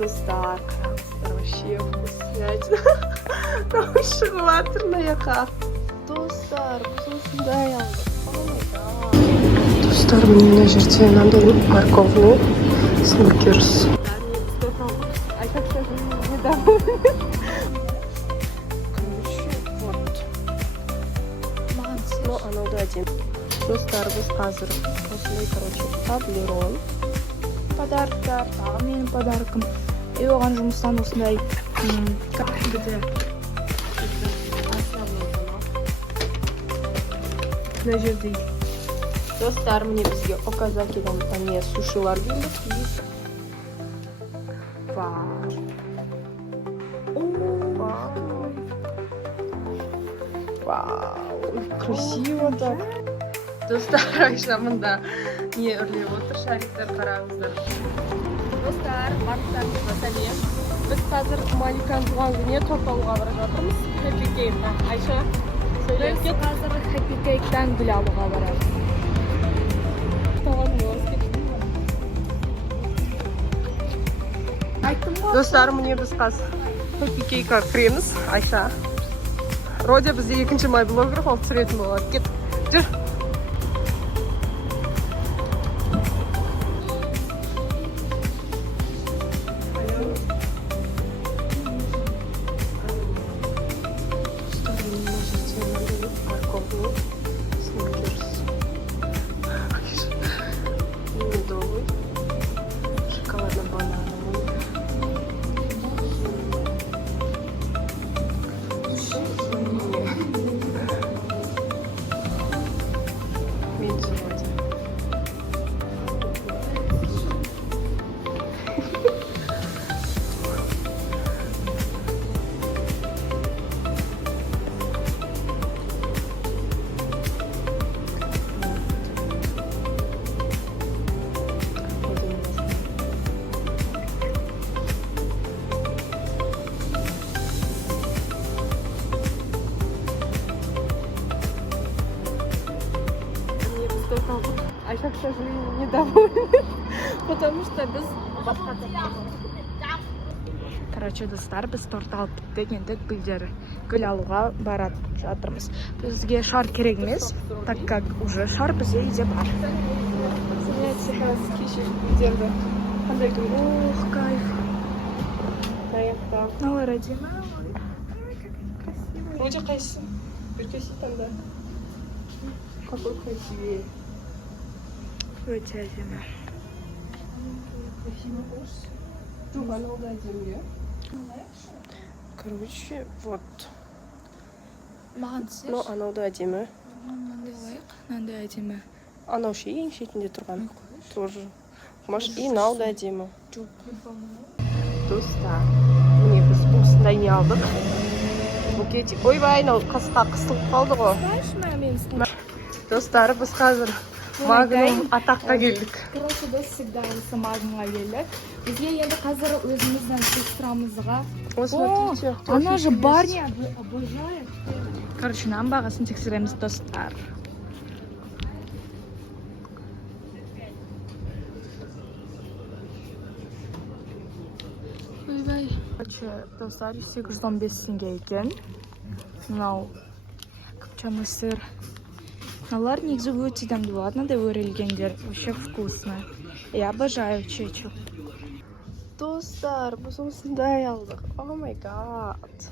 Достар, қараңыздар, вообще вкуснятина. Шығып жатыр мына жаққа. Достар, біз осындай алдық. Достар, мен мына жерде мынандай морковный сникерс. Ну, анау да әдемі. Достар, біз қазір осындай, таблерон. Подарктар, тағы менің подаркым. Оған жұмыстан осындай кәдімгі мына жерде. Достар, міне бізге Оказакидан не сушилар келді. Вау. Вау, красиво так. Достар, Айша мында не үрлеп отыр, шариктер қараңыздар. Достар, барлықтарыңызға сәлем. Біз қазір Маликаның туған күніне торт алуға бара жатырмыз. Happy Cake-тан. Айша, сөйлеп кет. Біз қазір Happy Cake-тан гүл алуға барамыз. Достар, міне біз қазір Happy Cake-ға кіреміз. Айша. Родя бізде 2-ші май блогер, ол түсіретін болады. Кет, жүр. Айша, к сожалению, недовольна, потому что біз басқа Короче, достар, біз торт алып біттік, енді гүл алуға барат жатырмыз. Бізге шар керек емес, так как уже шар бізде үйде бар. Сәлетсе қазір кеше гүлдерді. Қандай гүл? Ох, кайф. Аяқта. Налар әдемі. Вроде қайсы? Біркесі таңда. Какой красивее. Өте әдемі. Короче, вот. Ну, анау да әдемі. Мынандай әдемі. Анау ең шетінде тұрған. Тоже. Может, и нау да әдемі. Достар, міне біз осындай не алдық. Букетик. Ойбай, қасқа қысылып қалды ғой. Достар, біз қазір Магнум атаққа келдік. Короче, біз всегда осы Магнумға келдік. Бізге енді қазір өзіміздің сестрамызға. О, смотрите. Она же Барни обожает. Короче, нам бағасын тексереміз, достар. Ойбай. Короче, достар, 815 теңге екен. Мынау көпчамы сыр. Мыналар негізі өте дәмді болады, мынандай өрілгендер. Вообще вкусно. Я обожаю чечу. Достар, біз осындай алдық. О май гад.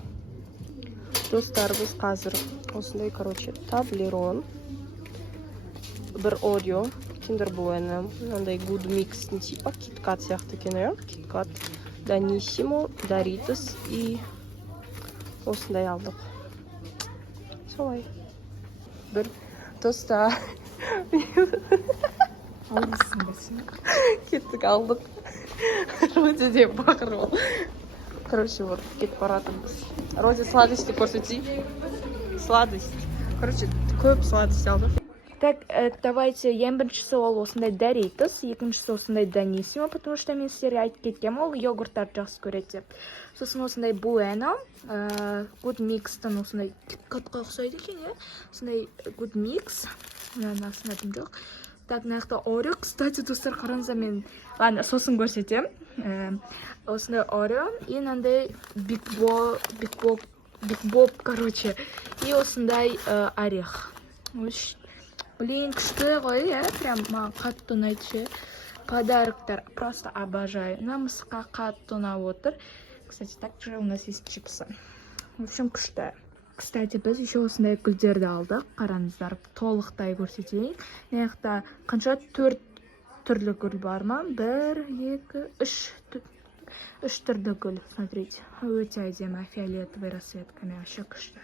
Достар, біз қазір осындай, короче, таблерон. Бір Орео, Kinder Bueno, мынандай good mix, типа KitKat сияқты екен, KitKat, Danissimo, Doritos и осындай алдық. Солай. Бір Достар. Алғысың ба сен? Кеттік алдық. Роди де бақыр ол. Короче, вот, кетіп баратырмыз. Роди сладости көрсети. Сладость. Короче, көп сладость алдық. Так, давайте, ең біріншісі ол осындай Doritos, екіншісі осындай Danissimo, потому что мен сіздерге айтып кеткем, ол йогурттарды жақсы көреді деп. Сосын осындай Bueno, Good Mix-тан осындай KitKatқа ұқсайды екен, осындай Good Mix, асын атым жоқ. Так, мына жақта Oreo, кстати, достар, қараңыздар, мен сосын көрсетем. осындай Орео и мынандай Биг Боб, короче. И осындай орех. Блин, күшті ғой, прям маған қатты ұнайды ше. Подароктар просто обожаю. Намысқа қатты ұнап отыр. Кстати, также у нас есть чипсы. В общем, күшті. Кстати, біз еще осындай гүлдерді алдық. Қараңыздар, толықтай көрсетейін. Мына қанша 4 түрлі гүл бар ма? 1, 2, 3 түрлі гүл. Смотрите, өте әдемі, фиолетовый расцветками, вообще күшті.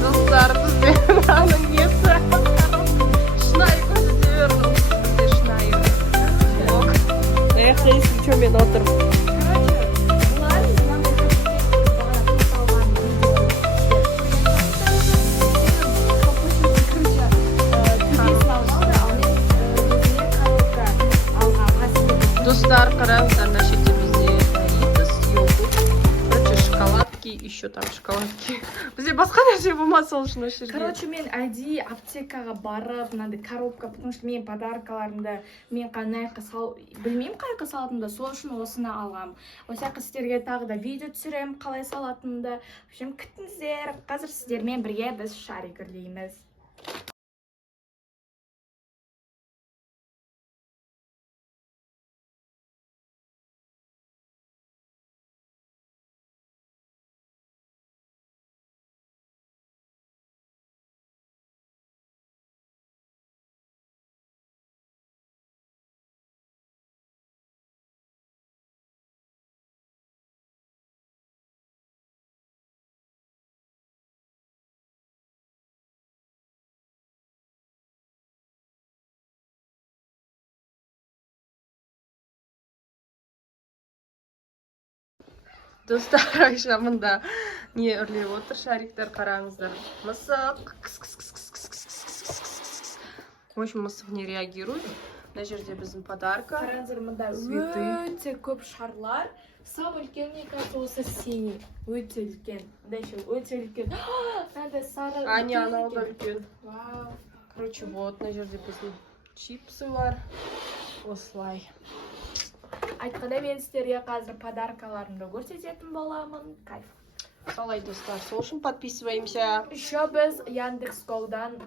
Достар, бізде мынаның несі. Шынайы көрсете бердім. Бізде шынайы. Эх, если что, мен отырмын. Достар, қараңыздар, мына жерде бізде Doritos, йогурт, короче, шоколадки, еще там шоколадки. Бізде басқа нәрсе болмады, сол үшін осы жерде. Короче, мен әдейі аптекаға барып, мынандай коробка, потому что мен подаркаларымды мен қайқа білмеймін қайқа салатынымды, сол үшін осыны алғам. Осяқы сіздерге тағы да видео түсірем, қалай салатынымды. В общем, күтіңіздер. Қазір сіздермен бірге біз шарик үрлейміз. Достар, Айша мында не үрлеп отыр, шариктер қараңыздар. Мысық. В общем, мысық не реагирует. Мына жерде біздің подарка. Қараңыздар, мында өте көп шарлар. Сам үлкен, мне кажется, осы синий. Өте үлкен. Өте үлкен. Мынандай сары. А, не, анау да үлкен. Вау. Короче, вот, мына жерде біздің чипсы бар. Осылай. Айтқанда мен сіздерге қазір подаркаларымды көрсететін боламын. Кайф. Солай, достар, сол үшін подписываемся. Еще біз Яндекс.Гоудан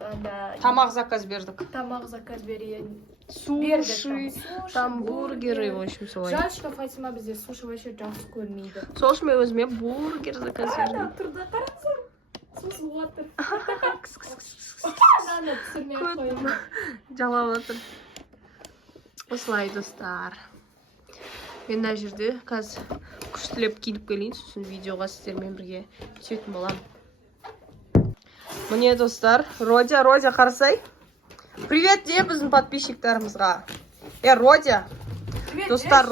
Тамақ заказ бердік. тамақ заказ берейін. Суши, там бургеры, в общем, солай. Жаль, что Фатима бізде суши вообще жақсы көрмейді. Сол үшін мен өзіме бургер заказ бердім. Тұрда қараңыздар. Сусып отыр. Наны түсірмей қойын. Жалап отыр. Осылай, достар. Мен мына жерде қазір күштілеп киініп келейін, сосын видеоға сіздермен бірге түсетін боламын. Міне, достар, Родя, қарасай. Привет де біздің подписчиктарымызға. Родя. Достар,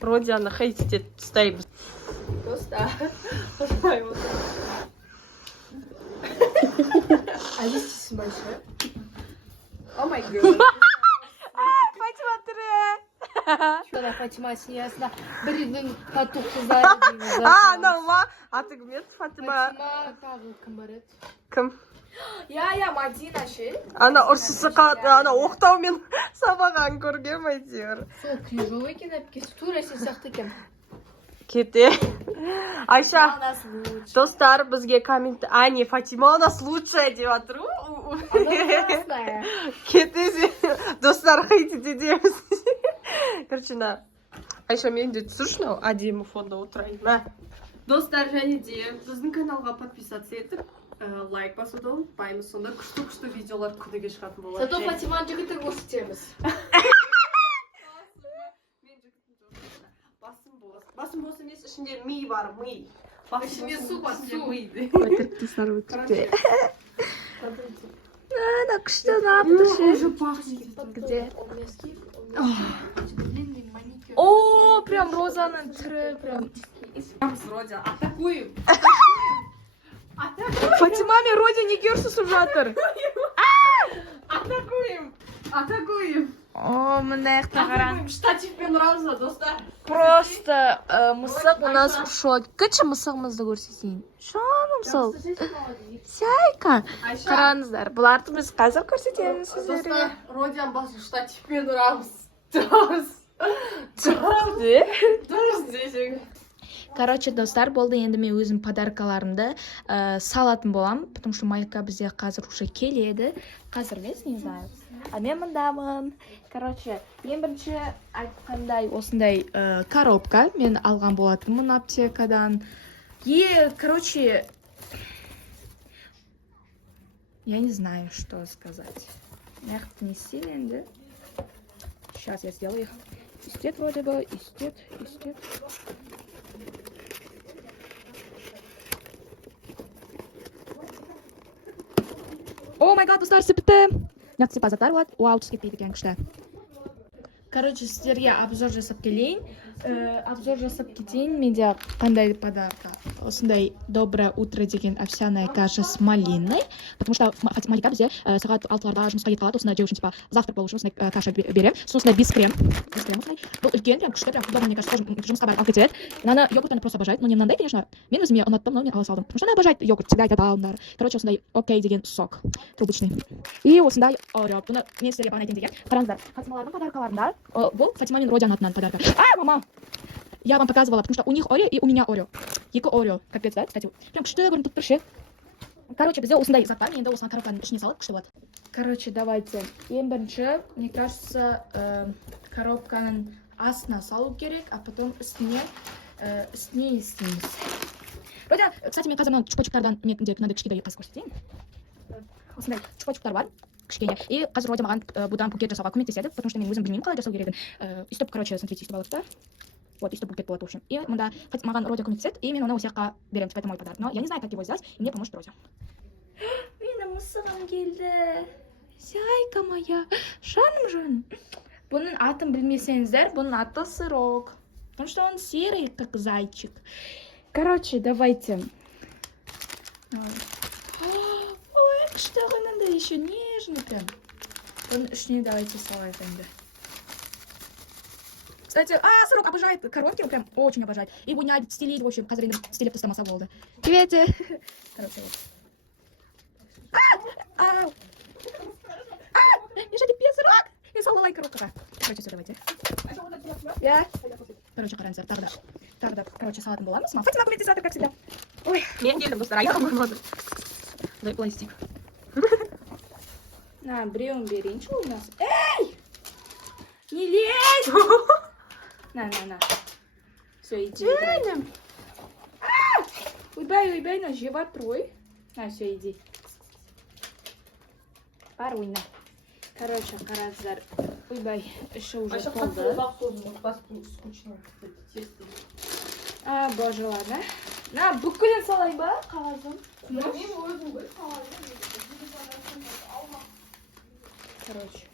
Родяны хейтите тастаймыз. Достар, осылай отыр. А листисің большой? О май гад. Фатима түрі. Шона Фатима синиясына бірінің тату қыздары дейміз. Анау ма? Аты кім еді? Фатима. Фатима тағы кім бар еді? Кім? Я, Мадина ше. Ана ұрсысы қатты, ана оқтаумен сабаған көргем әйтеуір. Сол күйеуі екен әпкесі, тура сен сияқты екен. Кете. Айша, достар, бізге коммент... не, Фатима у нас лучшая деп жатыр. Кете, достар, хейтите дейміз. Короче, Айша, мен де түсіршін ау, әдемі фонда отырайын. Достар, және де біздің каналға подписаться етіп, лайк басуды ұмытпаймыз. Сонда күшті видеолар күндеге шығатын болады. Зато Фатиманың жігітін көрсетеміз. Басым болсын емес, ішінде ми бар, ми. Ішінде су бар, су. Өтірікті сар өтірікті. Да, күшті напты ше. Уже пахнет. Где? О, прям розаның түрі, прям. Родя, атакуем. Фатима мен Родя неге ұрсысып жатыр? Атакуем. О, мына жақта қараңыз. Штативпен ұрамыз, достар. Просто мысық у нас в шоке. Кіші мысығымызды көрсетейін. Жаным сол. Сяйка. Қараңыздар. Бұларды біз қазір көрсетеміз сіздерге. Достар, Родиан басын штативпен ұрамыз. Дұрыс десең. Короче, достар, болды, енді мен өзім подаркаларымды салатын болам, потому что майка бізде қазір уже келеді. Қазір емес, не знаю. А мен мындамын. Короче, ең бірінші айтқандай осындай коробка мен алған болатынмын аптекадан. Короче, я не знаю, что сказать. Мягко нести енді. Сейчас я сделаю их. Истет вроде бы, истет. О май гад, достар, сіпті. Мықты заттар болады. Уау, түс кетпейді екен күшті. Короче, сіздерге обзор жасап келейін. Менде қандай подарка. Осындай доброе утро деген овсяная каша с малиной. Потому что Малика бізде сағат 6-ларда жұмысқа кетіп қалады. Осындай үшін, завтрак болу үшін осындай каша берем. Осындай без крем. Бұл үлкен, прям күшті, прям удобно, мне кажется, жұмысқа барып алып кетеді. Она йогурт она просто обожает. Но не мынандай, конечно. Мен өзіме ұнаттым, но мен ала салдым. Потому что она обожает йогурт. Всегда айтады алдымдар. Короче, осындай окей деген сок. Трубочный. И осындай орео. Бұны мен сіздерге бағана айтайын деген. Қараңыздар. Фатималардың подаркаларында. Бұл Фатима мен Родиан атынан подарка. Мама! Я вам показывала, потому что у них Орео и у меня Орео. Екі Орео, капец, да, кстати. Прям күшті көрініп тұр ше. Короче, бізде осындай заттар, енді осыған коробканың ішіне салып күшті болады. Короче, давайте. Ең бірінші, мне кажется, коробканың астына салу керек, а потом үстіне істейміз. Родиан, кстати, мен қазір мына чупа-чуптардан мынандай кішкентай қазір көрсетейін. Осындай чупа-чуптар бар. Кішкене. И қазір Родиан маған бұдан букет жасауға көмектеседі, потому что мен өзім білмеймін қалай жасау керегін. Үстіп, короче, смотрите, үстіп алып. Вот, и чтобы букет было, в общем. И мында маған Родиан көмектеседі, и мен оны осы жаққа беремін, это мой подарок. Но я не знаю, как его сделать, и мне поможет Родиан. Менің мысығым келді. Зайка моя. Жаным. Бұның атын білмесеңіздер, бұның аты Сырок. Потому что он серый, как зайчик. Короче, давайте. Ой, что надо еще нежный прям. Бұның ішіне давайте салайық енді. Кстати, Сырок обожает коробки, он прям очень обожает. И будет стилить, в общем, қазір енді стилеп тастамаса болды. Привете. Короче, вот. Миша, ты пес, Сырок! Я салалай коробка. Короче, все, давайте. Короче, қараңыздар, тағы да, короче, салатын боламыз. Фатима көмектеседі, как всегда. Ой, мен келдім, достар, аяғым болмады. Дай пластик. На, біреуін берейін, что у нас? Эй! Не лезь! На. Все, иди. Уйбай, на живот трой. На, все, иди. Паруй, на. Короче, қараңыздар. Уйбай, еще уже полды. Боже, ладно. На, бүкілін салай ба, қағазым. Короче.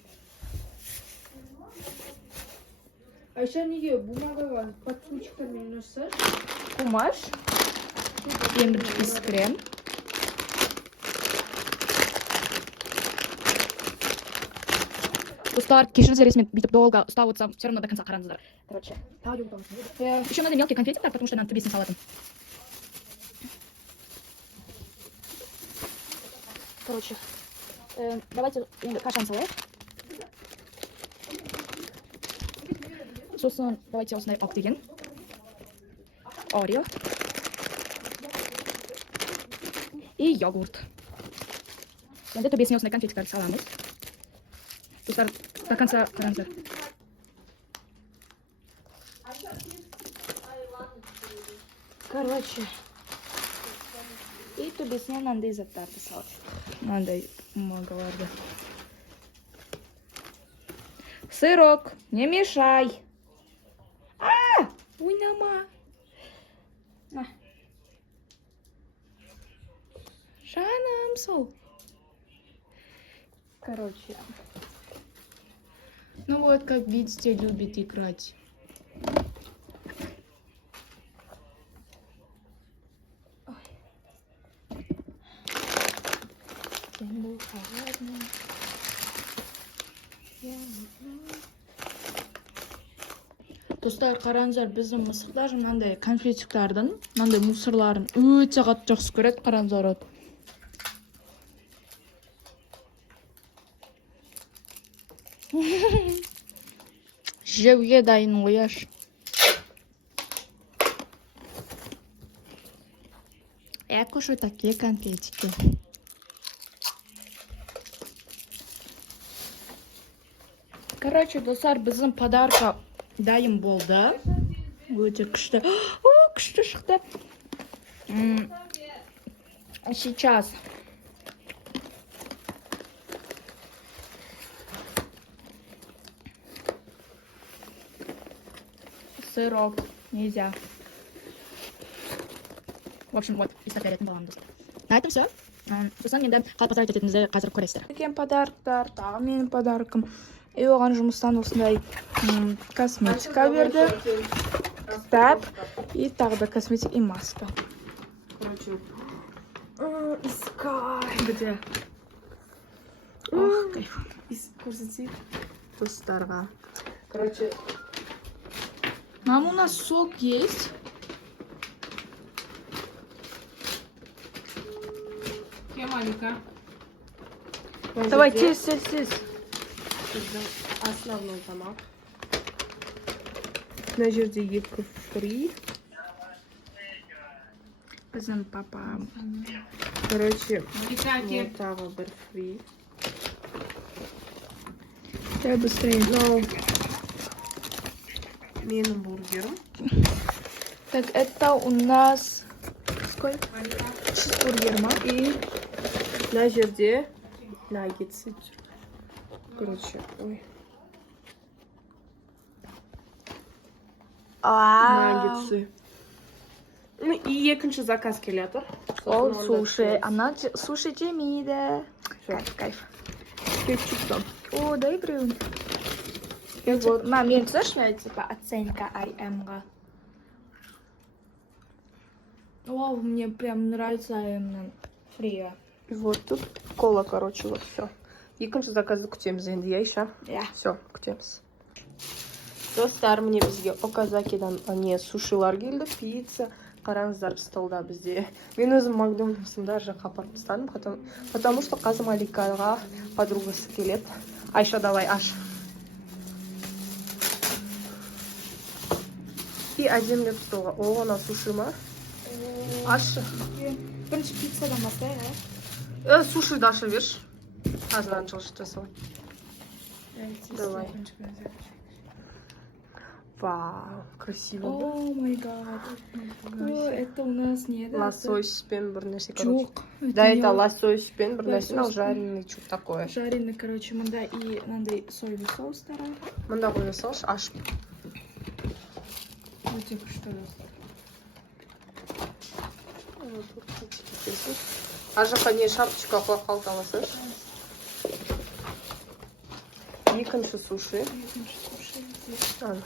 Айша неге бумагаға подсучкамен носаш? Кумаш. Ең бірінші без крем. Достар, кешіріңіздер, если мен бүйтіп долго ұстап отырсам, все равно до конца қараңыздар. Короче, еще надо мелкий конфетик, потому что нам төбесін салатын. Короче, давайте кашаны салайық. Сосын давайте осындай ақ деген. Орео. И йогурт. Енді төбесіне осындай конфетиктерді саламыз. Достар, до конца қараңыздар. Короче. И төбесіне мынандай заттарды салады. Мынандай бумагаларды. Сырок, не мешай. Ойнама. На. Жаным сол. Короче. Ну вот, как видите, любит играть. День был холодный. Достар, қараңыздар, біздің мысық даже мынандай конфетиктердің, мынандай мусорларын өте қатты жақсы көреді, қараңыздар. От. Жеуге дайын қояш. Я кушаю такие конфетики. Короче, достар, біздің подарка дайын болды. Өте күшті. О, күшті шықты. Сейчас. Сырок нельзя. В общем, вот, из такой баллон достар. На этом все. Сосын енді қалай поздравить ететінізді қазір көресіздер. Екен подарктар, тағы менің подаркым. И оған жұмыстан осындай косметика берді. Кітап и тағы да косметика и маска. Короче, искай. Где? Ох, кайф. Көрсетейік достарға. Короче, Мама, у нас сок есть. кем Алика? Давай, тез. Біздің основной тамақ. Мына жерде 2 фри. Біздің папа. Короче, вот тағы 1 фри. Давай быстрее. Менің бургерім. Так, это у нас... Сколько? Чизбургер, ма? И мына жерде наггетсы жүр. Короче, ой. Наггетсы. Ну и екінші заказ келатыр. Ол суши. Она суши жемейді. Кайф. Кетчуптан. О, дай біреуін. Вот. Мам, мен слышишь, типа оценка АМ-ға. Вау, мне прям нравится именно фри. И вот тут кола, короче, вот все. Екінші заказды күтеміз енді, я еще. Я. Все, күтеміз. Достар, міне бізге Оказакидан не сушилар келді, пицца. Қараңыздар столда бізде. Мен өзім Макдональдсымда жаққа апарып тастадым, потому что қазым Аликаға подругасы келеді. Айша, давай, аш. И әдемілеп столға. О, ана суши ма? Ашы. Бірінші пиццадан бастайық, Суши да аша берші. Азынан жылжыт жасалай. Давай. Вау, красиво. О май гад. О, это у нас не это. Лососьпен бір нәрсе, короче. Жоқ. Да, это лососьпен бір нәрсе, но жареный, что такое. Жареный, короче, мында и мындай соевый соус тарай. Мында қоя салшы, аш. Өте күшті. Ар жаққа не шапочка қойып қалталасың? Екінші суши. Ана.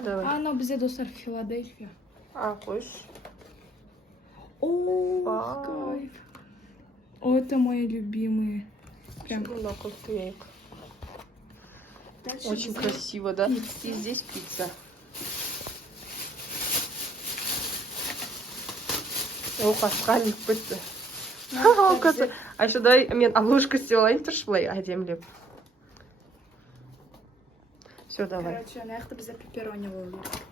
Давай. Ана бізде достар Филадельфия. Қойш. О, Вау. кайф. О, это мои любимые. Прям. Мында қойып қояйық. Дальше Очень бізде красиво, да? И здесь пицца. О, қасқанып бітті. А еще дай мен обложку істеп тұршы былай әдемілеп. Все, давай. Короче, ана жақта бізде пепперони болу керек.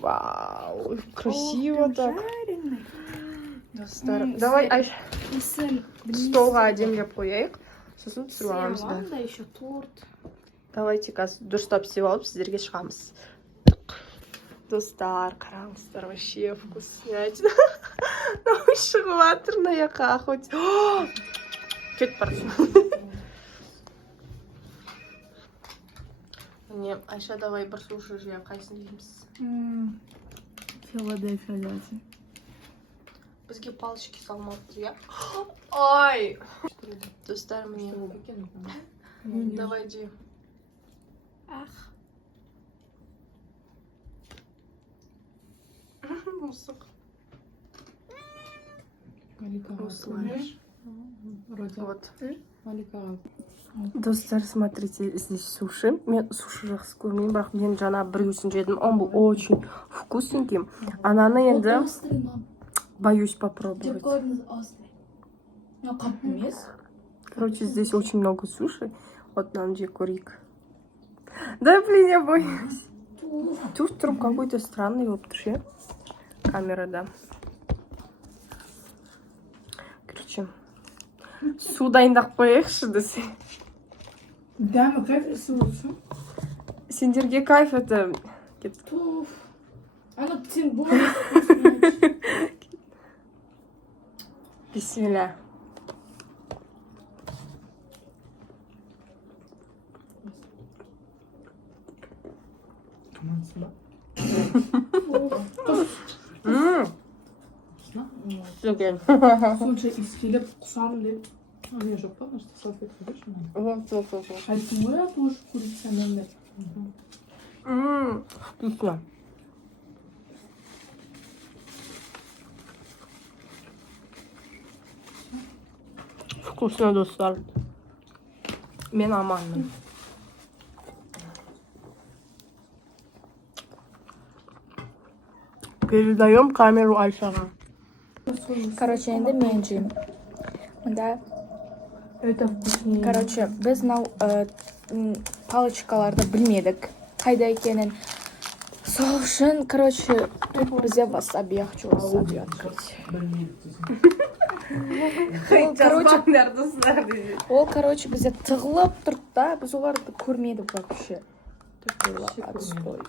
Вау, красиво так. Жареный. Достар, давай Айш, Сын. столға әдемілеп қояйық. Сосын түсіріп аламыз да. Да, еще торт. Давайте қазір дұрыстап істеп алып сіздерге шығамыз. Достар, қараңыздар, вообще вкуснятина. Шығып жатыр мына жаққа хоть. Кетіп барсың. Не, Айша, давай бір суши жия, қайсын жейміз? Филадельфия дайте. Бізге палочки салмапты, я? Ай! Достар, мне. Давай, жей. Ах. Мысық. Осылай. Вот. Малика. Достар, смотрите, здесь суши. Мен суши жақсы көрмеймін, бірақ мен жаңа біреусін жедім. Он был очень вкусненький. Ананы енді Острый, мам. боюсь Деп попробовать. көрдіңіз острый. Но қатты емес. Короче, здесь очень много суши. Вот нам жеп көрейік. Да, блин, я боюсь. Тут тұрып какой-то странный болып тұр, ше. Камерада. Короче, су дайындап қояйықшы десе. Дәмі кайф болсын. Сендерге кайф это. Туф. Ана сен болмайсың. Бисмилля. Тумансың ба? Супер. Сонша искелеп құсам деп. Не жоқ па, может, салфетка берші маған. Қайсың ғой, тоже курица мен. Вкусно. Вкусно, достар. Мен аманмын. Передаем камеру Айшаға. Короче, енді мен жеймін. Мында, Это вкуснее. короче, біз мынау палочкаларды білмедік. Қайда екенін. Сол үшін, короче, тут бізде васаби, я хочу васаби открыть. Короче, Ол, короче, бізде тығылып тұрды да, біз оларды көрмедік вообще. Это было отстой.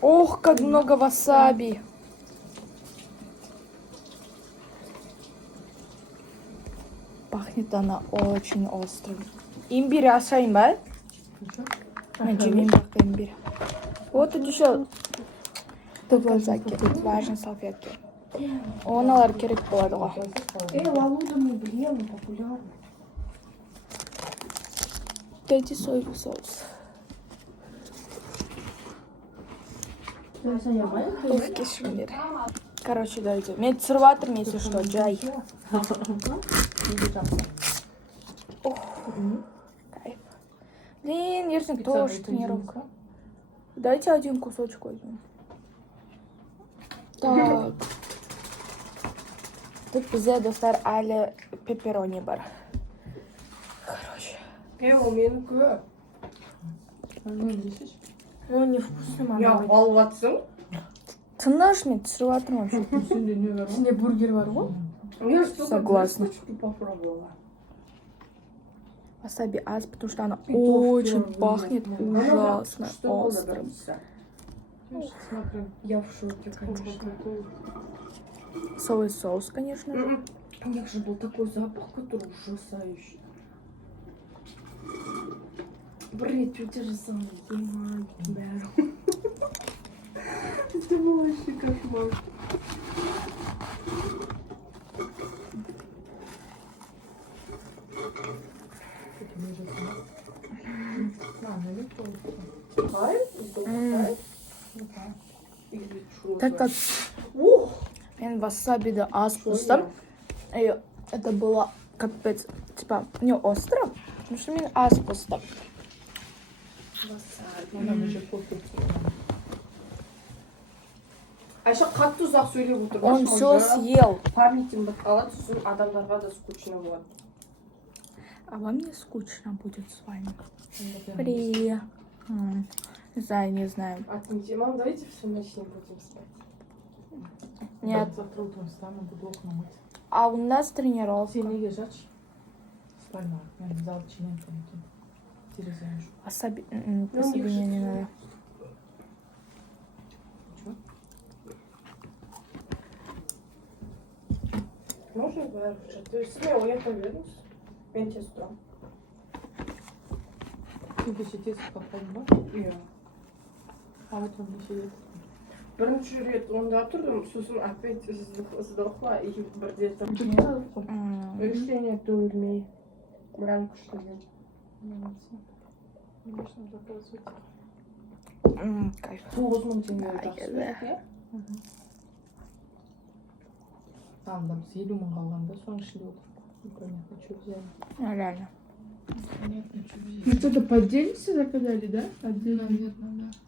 Ох, как много васаби. Пахнет она очень острым. Имбирь ашайын ба? Мен жемеймін бірақ имбирь. Вот тут еще казаки, важны салфетки. Оналар керек болады ғой. Лалуда мы, блин, популярны. Дайте соевый соус. Ух, кешіріңдер. Короче, дайте. Мен түсіріп жатырмын, если что, жай. Ох, кайф. Блин, ертең тоже тренировка. Дайте один кусочек возьмем. Так. Тут бізде достар әлі пепперони бар. Короче. Ол менікі. Ну, не вкусно, мама. Я алып атсың. Тыныш, мен түсіріп жатырмын. Сенде не бар? Сенде бургер бар ғой? Я что-то Согласна. попробовала. Васаби аз, потому что она очень пахнет ужасно острым. Смотри. Я в шоке, конечно. Соевый соус, конечно же. У них же был такой запах, который ужасающий. Блин, что те же самые снимают. Да. Это был вообще кошмар. Так как мен васабиді аз қостым, и это было капец, типа, не остро, потому что мен аз қостым. Айша қатты ұзақ сөйлеп отыр. Он все съел. Памятим бітіп қалады, сосын адамдарға да скучно болады. А вам не скучно будет с вами? При... Не знаю, не знаю. Отметьте, мам, давайте всю ночь не будем спать. Нет. Завтра утром встану, буду окна мыть. А у нас тренировка. Сен неге жатшы? Спальня. Мен зал чиненкам екен. Терезені ашу. Васаби... Васаби мне не надо. Можно бәрі? То есть смело ұята беріңіз. Мен тез тұрамын. Сен кеше тез ұйықтадың ба? Иә. А утром неше еді? Бірінші рет онда тұрдым, сосын опять сдохла и бірде там. Решение турмей. Бран күшті. Можно заказывать. Кайф. 9000 теңге Ай, жақсы да. стоит, иә? Там 7 мың қалғанда соның ішінде отыр. Непонятно, что взяли. Реально. Непонятно, что взяли. Мы что-то поделимся заказали, да? Отдельно. Наверное, да.